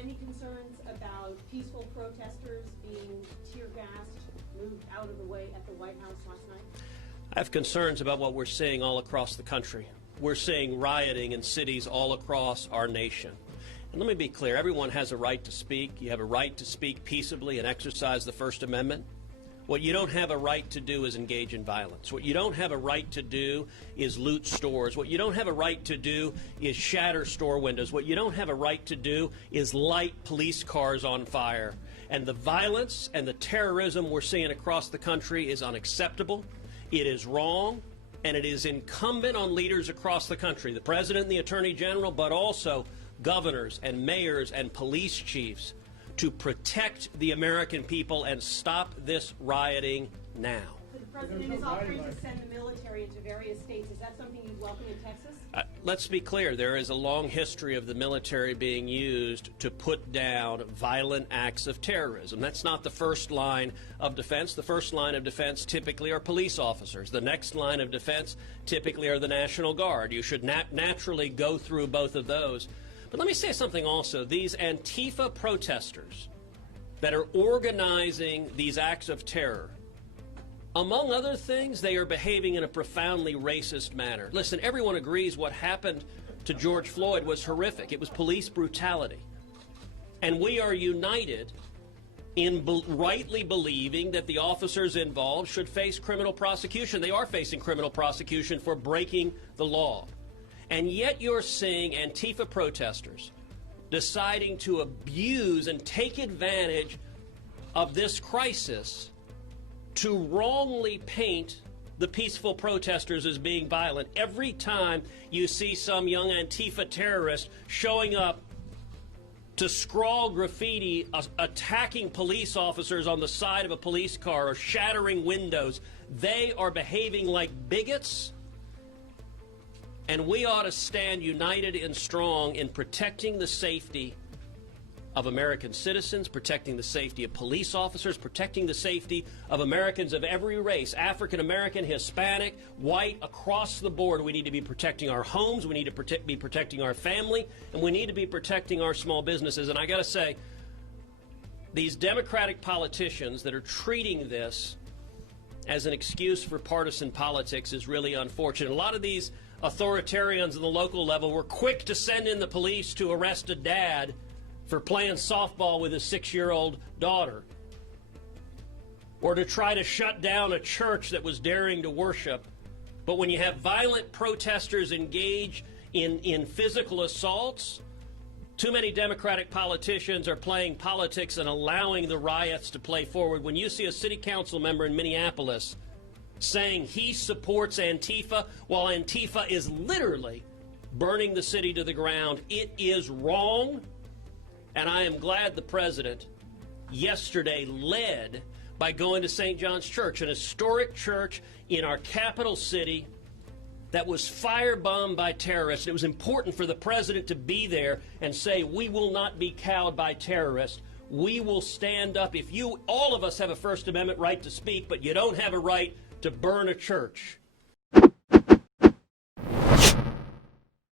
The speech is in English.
any concerns about peaceful protesters being tear gassed, moved out of the way at the White House last night? I have concerns about what we're seeing all across the country. We're seeing rioting in cities all across our nation. And let me be clear, everyone has a right to speak. You have a right to speak peaceably and exercise the First Amendment. What you don't have a right to do is engage in violence. What you don't have a right to do is loot stores. What you don't have a right to do is shatter store windows. What you don't have a right to do is light police cars on fire. And the violence and the terrorism we're seeing across the country is unacceptable. It is wrong, and it is incumbent on leaders across the country, the President and the Attorney General, but also governors and mayors and police chiefs, to protect the American people and stop this rioting now. The President is offering to send the military into various states. Is that something you'd welcome in Texas? Let's be clear. There is a long history of the military being used to put down violent acts of terrorism. That's not the first line of defense. The first line of defense typically are police officers. The next line of defense typically are the National Guard. You should naturally go through both of those. But let me say something also. These Antifa protesters that are organizing these acts of terror, among other things, they are behaving in a profoundly racist manner. Listen, everyone agrees what happened to George Floyd was horrific. It was police brutality. And we are united in rightly believing that the officers involved should face criminal prosecution. They are facing criminal prosecution for breaking the law. And yet you're seeing Antifa protesters deciding to abuse and take advantage of this crisis to wrongly paint the peaceful protesters as being violent. Every time you see some young Antifa terrorist showing up to scrawl graffiti, attacking police officers on the side of a police car or shattering windows, they are behaving like bigots. And we ought to stand united and strong in protecting the safety of American citizens, protecting the safety of police officers, protecting the safety of Americans of every race, African American, Hispanic, white, across the board. We need to be protecting our homes, we need to be protecting our family, and we need to be protecting our small businesses. And I got to say, these Democratic politicians that are treating this as an excuse for partisan politics is really unfortunate. A lot of these authoritarians at the local level were quick to send in the police to arrest a dad for playing softball with his 6-year-old daughter, or to try to shut down a church that was daring to worship. But when you have violent protesters engage in physical assaults, too many Democratic politicians are playing politics and allowing the riots to play forward. When you see a city council member in Minneapolis saying he supports Antifa while Antifa is literally burning the city to the ground, it is wrong. And I am glad the president yesterday led by going to St. John's Church, an historic church in our capital city that was firebombed by terrorists. It was important for the president to be there and say, we will not be cowed by terrorists. We will stand up. All of us have a First Amendment right to speak, but you don't have a right to burn a church.